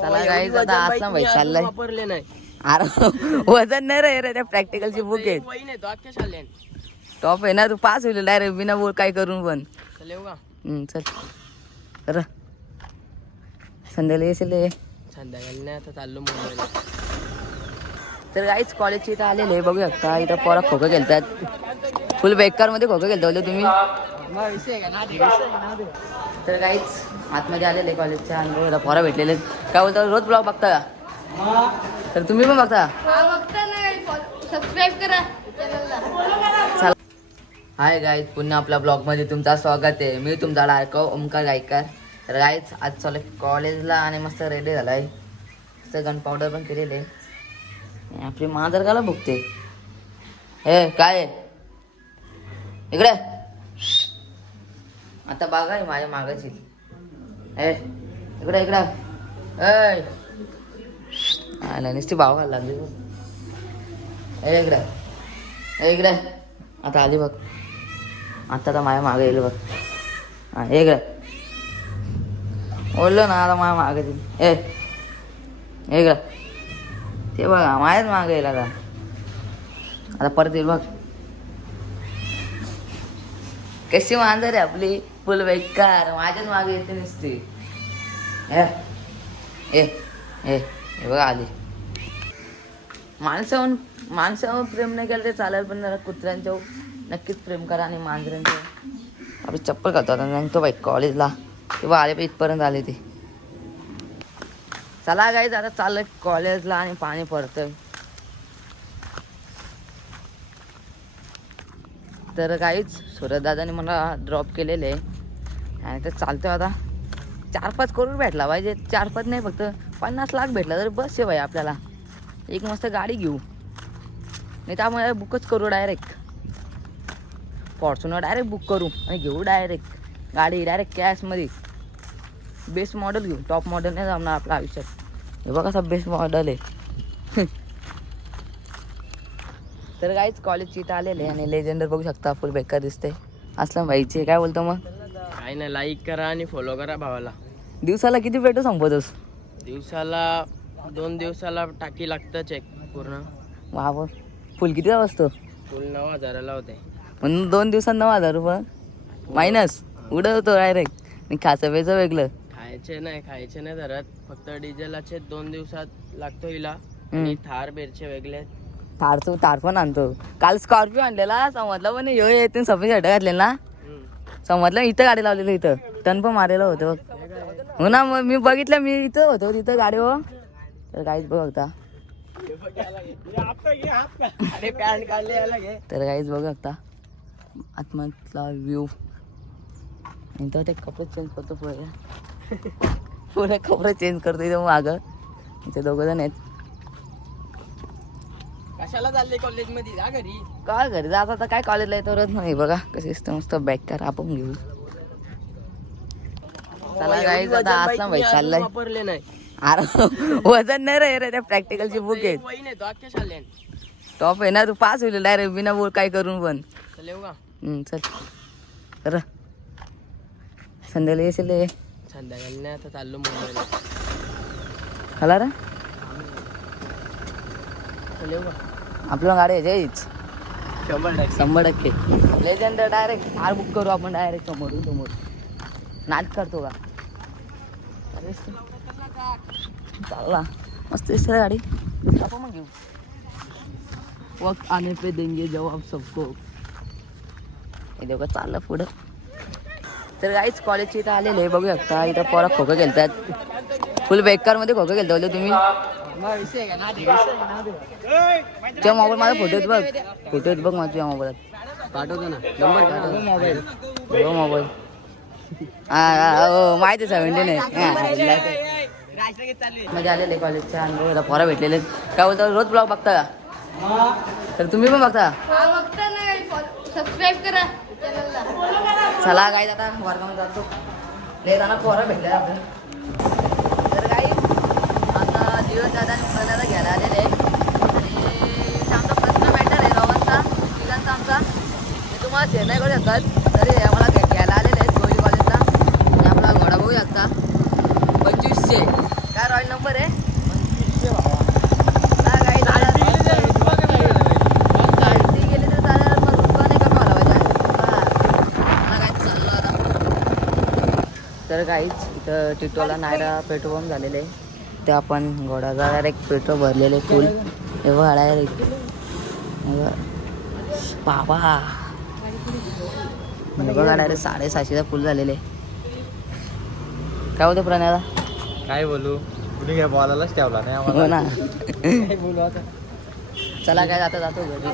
चला गाईज आता असला भाई चाललाय वापरले नाही. अरे वजन नाही रे त्या प्रॅक्टिकलची बुक आहे. वही नाही तो अख्ख्या शालेन. टॉप आहे ना तू पास होईल डायरेक्ट बिना बोल काय करून पण. चल येऊ का? चल तर संध्याकाळी येशील रे. संध्याकाळी नाही आता चाललो मुंबईला. तर गाईच कॉलेजची इथं आलेले बघू शकता. इथं पोरा खो खो खेळतात. फुल बेकार मध्ये खो खो खेळता बोलले तुम्ही. तर गाईच आतमध्ये आलेले कॉलेजच्या आणि पोरा भेटलेले. काय बोलता रोज ब्लॉग बघता का? तर तुम्ही पण बघता. सबस्क्राईब करा. हाय गाईज पुन्हा आपल्या ब्लॉगमध्ये तुमचं स्वागत आहे. मी तुमचा लाडका ओमकार गायकर. तर गाईज आज चालू कॉलेजला आणि मस्त रेडी झाला आहे. मस्त गन पावडर पण केलेले आहे. आपली मांजर काला भुकते. हे काय इकडे आता बघा माझ्या मागाची. ए इकडे इकडे आला नुसती भाव घालायला लागली. ए इकडे इकडे आता आली बघ. आता तर माझ्या मागे येईल बघ. हा इकडे ओढलं ना आता माझ्या मागे येईल. इकडे ते बघा माझ्याच मागे येईल आता परत येईल बघ. कशी मांजर आहे आपली फुल बेकार माझ्याच मागे येते नुसती. हे बघा आली. माणसावर प्रेम नाही केलं ते चालेल पण जरा कुत्र्यांच्यावर नक्कीच प्रेम करा. आणि मांजरांच्यावर आपली चप्पल घालतो आता सांगतो बाई कॉलेजला तेव्हा आले इथपर्यंत आले ते. चला गाईज आता चाललंय कॉलेजला आणि पाणी पडतंय. तर गाईज सूरजदादाने मला ड्रॉप केलेले आणि ते चालतोय आता. 4-5 करोड भेटला पाहिजे. 4-5 नाही फक्त 50 लाख भेटला तर बस आहे भाई आपल्याला. एक मस्त गाडी घेऊ नाही तर आपण बुकच करू डायरेक्ट. फॉर्च्युनर डायरेक्ट बुक करू आणि घेऊ डायरेक्ट गाडी डायरेक्ट कॅशमध्ये. बेस्ट मॉडेल घेऊ. टॉप मॉडेल नाही जमणार आपल्या आयुष्यात. हे बघा कसा बेस्ट मॉडेल आहे. तर काहीच कॉलेजची इथं आलेले आणि लेजेंडर बघू शकता फुल बेकार दिसते. असलं भाईचे काय बोलतो मग. काय नाही लाईक करा आणि फॉलो करा भावाला. दिवसाला किती पेटो संपवतोस? दिवसाला 2 दिवसाला टाकी लागतं चेक पूर्ण. वा फुल कितीचा बसतो? फुल 9,000ला होते. म्हणून 2 दिवसात 9,000 रुपये मायनस उडवतो डायरेक्ट. आणि खायचं वेगळं वेगळं. खायचे नाही धरत. फक्त डिझेलाचे 2 दिवसात लागतो हिला. आणि थार बेरचे वेगळे. थार पण आणतो. काल स्कॉर्पिओ आणलेला समजलं पण ह्यो येते सफेद शर्ट घातलेला ना. समजलं इथं गाडी लावलेली इथं टन पण मारेला होतं बघ. हो ना मग मी बघितलं मी इथं होतो तिथं गाडी हो. तर काहीच बघ होता. तर काहीच बघ होता आत्महत्या व्ह्यू. तर ते कपडे चेंज करतो पुढे कपडे चेंज करतो इथं मागं. इथे 2 जण आहेत. कशाला चालले कॉलेज मध्ये? जा घरी. काय घरी जात आता काय कॉलेजला येतो रच नाही. बघा कशी असतं मस्त बॅग आपण घेऊ. चला गाईज आता असला भाई चाललाय. वापरले नाही. अरे वजन नाही रे त्या प्रॅक्टिकलची बुक आहे. वही नाही तो अख्ख्या शालेन. टॉप आहे ना तू पास होईल डायरेक्ट बिना बोल काय करून पण. चल येऊ का? चल तर संध्याकाळी येशील रे. संध्याकाळी नाही आता चाललो मुंबईला. खाला रे चल येऊ का? आपल्या गाडी जाईच 100%. लेजेंड डायरेक्ट कार बुक करू आपण डायरेक्ट समोर नाच करतो का चालला मस्त दिसत गाडी. आपण मग घेऊ. वक्त आने पे देंगे जवाब सबको. हे देऊ का चाललं पुढं. तर काहीच कॉलेजची इथं आलेले बघू शकता. इथं पोरा खो खो खेळतात. फुल बेकार मध्ये खो खो खेळता बोलले तुम्ही. तुझ्या मोबाईल माझा फोटो आहेत बघ माझ्या तुझ्या मोबाईलात पाठवतो ना नंबर. मोबाईल हा माहिती आहे 17 मध्ये आलेले कॉलेजच्या आणि पोरा भेटलेले. काय बोलता रोज ब्लॉग बघता का? तर तुम्ही पण बघता. सबस्क्राईब करा. चला काय आता वर्गामध्ये जातो. जाताना पोरा भेटले आपले. तर काही आता दिवस दादा मुलाला घ्यायला आलेले आणि आमचा प्रश्न मॅटर आहे गावांचा तिघांचा आमचा. ते तुम्हाला शेअर नाही करू शकत तरी आम्हाला घ्यायला आलेले आहेत गोळी कॉलेजला. आणि आपला घोडा बघू शकता 2500 काय रॉयल नंबर आहे हा, गाई दादा चालती गेली तर चालेल मग रुपया नाही कमी व्हायला पाहिजे हा काय चाललं आता तर काहीच इथं टिटोला नायरा पेट्रोल पंप झालेले आहे ते आपण घोडाचा डायरेक्ट पेट्रोल भरलेले फुल हे बघा डायरेक्ट बाबा हे बघा डायरेक्ट 650चा फुल झालेले काय होतं प्रणयाला काय बोलू कुणी काय बोलायलाच ठेवला नाही हो आम्हाला ना काय बोलू आता चला काय जातो घरी